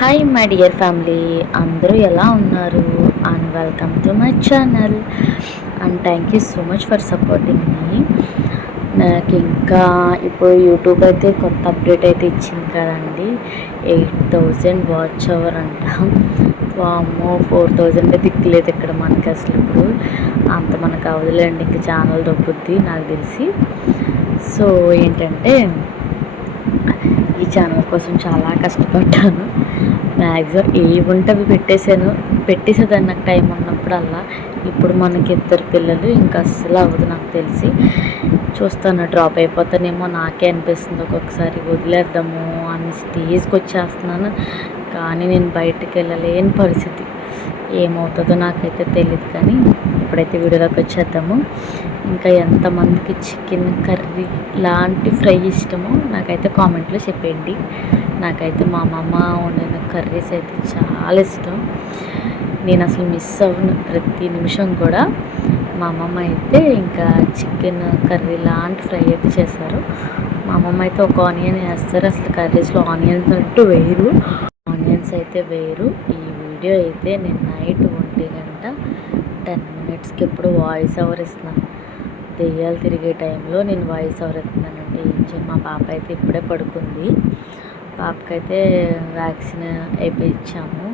Hi my dear family, అందరూ ఎలా ఉన్నారు? And welcome to my channel and thank you so much for supporting me. నాకు ఇంకా ఇప్పుడు యూట్యూబ్ అయితే కొత్త అప్డేట్ అయితే ఇచ్చింది కదండి. 8,000 వాచ్ అవర్ అంట. వామ్మో, 4,000 దిక్కులేదు ఇక్కడ మనకి. అసలు ఇప్పుడు అంత మనకు అవదులేండి, ఇంకా ఛానల్ దొబ్బుద్ది నాకు తెలిసి. సో ఏంటంటే ఈ ఛానల్ కోసం చాలా కష్టపడ్డాను. మ్యాక్సిమం ఏవి ఉంటే అవి పెట్టేసేదాన్ని నాకు టైం ఉన్నప్పుడల్లా. ఇప్పుడు మనకి 2 పిల్లలు, ఇంకా అస్సలు అవ్వదు నాకు తెలిసి. చూస్తాను డ్రాప్ అయిపోతానేమో నాకే అనిపిస్తుంది ఒక్కొక్కసారి. వదిలేద్దాము అన్న స్టేజ్కి వచ్చేస్తున్నాను, కానీ నేను బయటికి వెళ్ళలేని పరిస్థితి. ఏమవుతుందో నాకైతే తెలియదు. కానీ ఇప్పుడైతే వీడియోలోకి వచ్చేద్దాము. ఇంకా ఎంతమందికి చికెన్ కర్రీ లాంటి ఫ్రై ఇష్టమో నాకైతే కామెంట్లో చెప్పండి. నాకైతే మా అమ్మమ్మ వండిన కర్రీస్ అయితే చాలా ఇష్టం. నేను అసలు మిస్ అవ్వను ప్రతి నిమిషం కూడా. మా అమ్మమ్మ అయితే ఇంకా చికెన్ కర్రీ లాంటి ఫ్రై అయితే చేశారు. మా అమ్మమ్మ అయితే ఒక ఆనియన్ వేస్తారు. అసలు కర్రీస్లో ఆనియన్స్ అంటూ వేరు, ఆనియన్స్ అయితే వేరు. ఈ వీడియో అయితే నేను నైట్ 1:10 ఎప్పుడు వాయిస్ ఓవర్ ఇస్తున్నాను. దెయ్యాలు తిరిగే టైంలో నేను వాయిస్ ఓవర్ ఇస్తున్నానండి. మా పాప అయితే ఇప్పుడే పడుకుంది. పాపకైతే వ్యాక్సిన్ వేయించాము.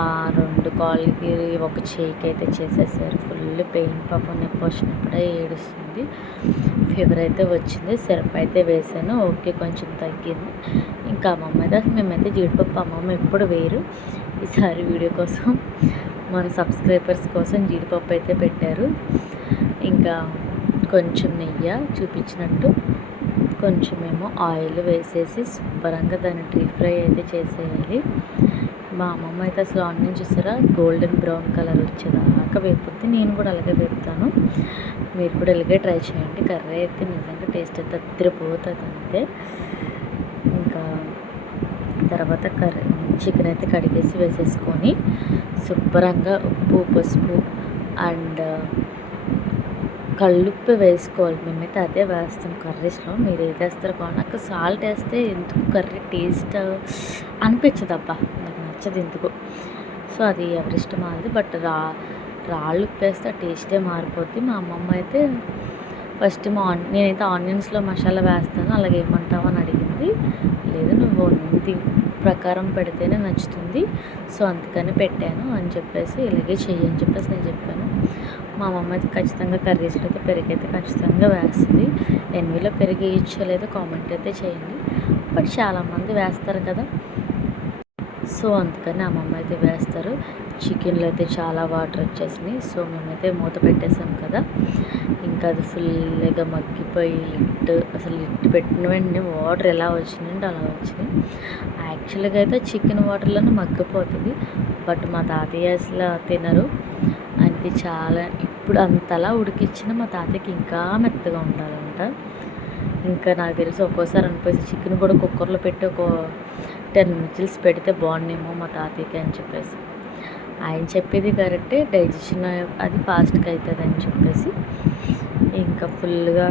ఆ 2 కాళ్ళకి, ఒక చేయికి అయితే చేసేసారు. ఫుల్ పెయిన్, పాపం నొప్పి వచ్చినప్పుడే ఏడుస్తుంది. ఫీవర్ అయితే వచ్చింది. సిరప్ అయితే వేసాను, ఓకే కొంచెం తగ్గింది. ఇంకా అమ్మమ్మ అయితే మేమైతే జీడిపప్పు అమ్మమ్మ ఎప్పుడు వేరు. ఈసారి వీడియో కోసం మన సబ్స్క్రైబర్స్ కోసం జీడిపప్పు అయితే పెట్టారు. ఇంకా కొంచెం నెయ్యి చూపించినట్టు, కొంచెమేమో ఆయిల్ వేసేసి శుభ్రంగా దాన్ని డీప్ ఫ్రై అయితే చేసేయాలి. మా అమ్మమ్మ అయితే అసలు ఆనియన్ చూసారా, గోల్డెన్ బ్రౌన్ కలర్ వచ్చేదాకా వేపుద్ది. నేను కూడా అలాగే వేపుతాను. మీరు కూడా ఇలాగే ట్రై చేయండి. కర్రీ అయితే నిజంగా టేస్ట్ అయితే అద్దరిపోతుంది అంతే. ఇంకా తర్వాత చికెన్ అయితే కడిగేసి వేసేసుకొని శుభ్రంగా ఉప్పు, పసుపు అండ్ కళ్ళుప్పు వేసుకోవాలి. మేమైతే అదే వేస్తాం కర్రీస్లో. మీరు ఏది వేస్తారో కానీ నాకు సాల్ట్ వేస్తే ఎందుకు కర్రీ టేస్ట్ అనిపించదు. అబ్బా నాకు నచ్చదు ఎందుకు. సో అది ఎవరిష్టం అది. బట్ రాళ్ళు ఉప్పు వేస్తే ఆ టేస్టే మారిపోద్ది. మా అమ్మమ్మ అయితే ఫస్ట్ నేనైతే ఆనియన్స్లో మసాలా వేస్తాను, అలాగే ఏమంటావు అని అడిగింది. లేదు, నువ్వు వండి ప్రకారం పెడితేనే నచ్చుతుంది, సో అందుకని పెట్టాను అని చెప్పేసి, ఇలాగే చెయ్యి అని చెప్పేసి నేను చెప్పాను. మా అమ్మమ్మ అయితే ఖచ్చితంగా కర్రీస్లో అయితే పెరుగు అయితే ఖచ్చితంగా వేస్తుంది. ఎన్విలో పెరుగు వేయించలేదు కామెంట్ అయితే చేయండి. బట్ చాలామంది వేస్తారు కదా, సో అందుకని అమ్మమ్మ అయితే వేస్తారు. చికెన్లో అయితే చాలా వాటర్ వచ్చేసినాయి. సో మేమైతే మూత పెట్టేసాం కదా, ఇంకా అది ఫుల్గా మగ్గిపోయి అసలు లిడ్ పెట్టిన వెంటనే వాటర్ ఎలా వచ్చినాయంటే అలా వచ్చినాయి. యాక్చువల్గా అయితే చికెన్ వాటర్లోనే మగ్గిపోతుంది. బట్ మా తాతయ్య అసలు తినరు. ఆయనకి చాలా, ఇప్పుడు అంతలా ఉడికిచ్చిన మా తాతయ్యకి ఇంకా మెత్తగా ఉండాలంట. ఇంకా నాకు తెలిసి ఒక్కోసారి అనిపిస్తుంది చికెన్ కూడా కుక్కర్లో పెట్టి ఒక 10 విజిల్స్ పెడితే బాగుండేమో మా తాతయ్యకి అని చెప్పేసి. ఆయన చెప్పేది కరెక్టే, డైజెషన్ అది ఫాస్ట్గా అవుతుంది అని చెప్పేసి ఇంకా ఫుల్గా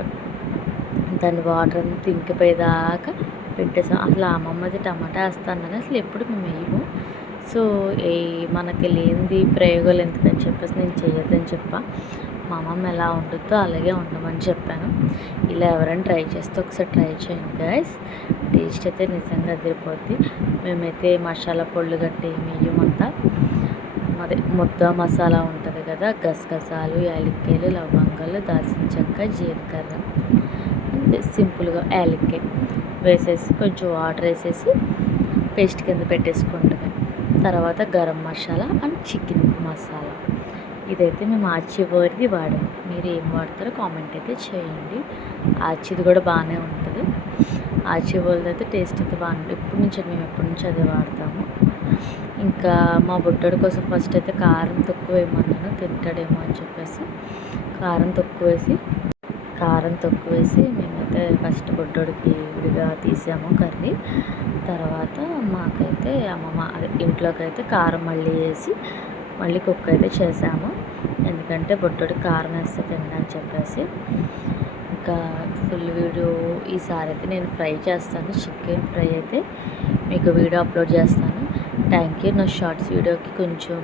దాని వాటర్ అంతా ఇంకిపోయేదాకా పెట్టేసాం. అసలు అమ్మమ్మది టమాటా వేస్తానని అసలు ఎప్పుడు మేము వేయము. సో మనకి లేనిది ప్రయోగాలు ఎందుకని చెప్పేసి నేను చేయొద్దని చెప్పా. మా అమ్మమ్మ ఎలా ఉంటుందో అలాగే ఉండమని చెప్పాను. ఇలా ఎవరైనా ట్రై చేస్తే ఒకసారి ట్రై చేయండి గైస్. టేస్ట్ అయితే నిజంగా అదిరిపోద్ది. మేమైతే మసాలా పొళ్ళు గట్టి వేయమంతా, అదే ముద్ద మసాలా ఉంటుంది కదా, గసగసాలు, యాలక్కాయలు, లవంగాలు, దాల్చిన చెక్క, జీలకర్ర, అంతే సింపుల్గా యాలక్కాయ వేసేసి కొంచెం వాటర్ వేసేసి పేస్ట్ కింద పెట్టేసుకుంటుంది. తర్వాత గరం మసాలా అండ్ చికెన్ మసాలా, ఇదైతే మేము ఆచివర్ది వాడాము. మీరు ఏం వాడతారో కామెంట్ అయితే చేయండి. ఆచిది కూడా బాగానే ఉంటుంది. ఆచివర్ది అయితే టేస్ట్ అయితే బాగుంటుంది. మేము ఎప్పటి నుంచి అదే వాడతాము. ఇంకా మా బుడ్డోడి కోసం ఫస్ట్ అయితే కారం తక్కువ వేయమన్నాను, తింటాడేమో అని చెప్పేసి కారం తక్కువ వేసి మేమైతే ఫస్ట్ బుడ్డోడికి విడిగా తీసాము కర్రీ. తర్వాత మాకైతే అమ్మమ్మ ఇంట్లోకి అయితే కారం మళ్ళీ వేసి మళ్ళీ కుక్ అయితే చేసాము. ఎందుకంటే బుడ్డోడికి కారం వేస్తే తినని చెప్పేసి. ఇంకా ఫుల్ వీడియో ఈసారి అయితే నేను ఫ్రై చేస్తాను. చికెన్ ఫ్రై అయితే మీకు వీడియో అప్లోడ్ చేస్తాను. Thank you. నా షార్ట్స్ వీడియోకి కొంచెం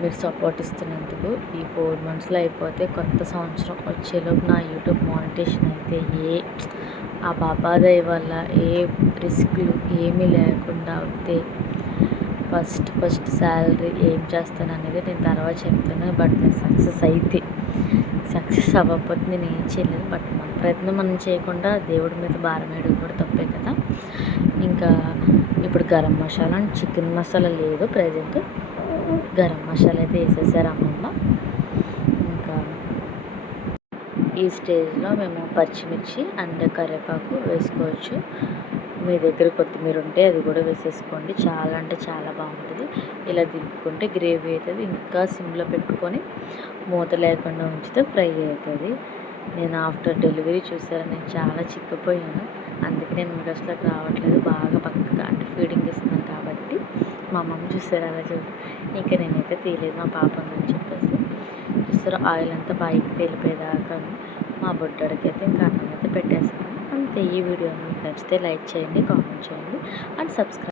మీరు సపోర్ట్ ఇస్తున్నందుకు. ఈ 4 మంత్స్లో అయిపోతే కొత్త సంవత్సరం వచ్చేలోపు నా యూట్యూబ్ మానిటేషన్ అయితే ఆ బాబా దయ వల్ల ఏ రిస్క్లు ఏమీ లేకుండా అవుతే ఫస్ట్ శాలరీ ఏం చేస్తాను అనేది నేను తర్వాత చెప్తాను. బట్ నేను సక్సెస్ అవ్వకపోతే నేను ఏం చేయలేదు. బట్ మన ప్రయత్నం మనం చేయకుండా దేవుడి మీద భారం వేయడం కూడా తప్పే కదా. ఇంకా ఇప్పుడు గరం మసాలా అండ్ చికెన్ మసాలా లేదు ప్రజెంట్. గరం మసాలా అయితే వేసేసారు అమ్మమ్మ. ఇంకా ఈ స్టేజ్లో మేము పచ్చిమిర్చి అండ్ కరివేపాకు వేసుకోవచ్చు. మీ దగ్గర కొత్తిమీర ఉంటే అది కూడా వేసేసుకోండి. చాలా అంటే చాలా బాగుంటుంది. ఇలా దింపుకుంటే గ్రేవీ అవుతుంది. ఇంకా సిమ్లో పెట్టుకొని మూత లేకుండా ఉంచితే ఫ్రై అవుతుంది. నేను ఆఫ్టర్ డెలివరీ చూసారా, నేను చాలా చిక్కిపోయాను. అందుకే నేను వీడియోస్లోకి రావట్లేదు. బాగా పక్కగా అంటే ఫీడింగ్ ఇస్తున్నాను కాబట్టి మా అమ్మమ్మ చూసారు అలా ఇంకా నేనైతే తీయలేదు మా పాప అని చెప్పేసి. చూసారు ఆయిల్ అంతా పైకి తేలిపోయేదాకా మా బుడ్డడికైతే ఇంకా అన్నం అయితే పెట్టేసాను. అంతే. ఈ వీడియో మీకు నచ్చితే లైక్ చేయండి, కామెంట్ చేయండి అండ్ సబ్స్క్రైబ్.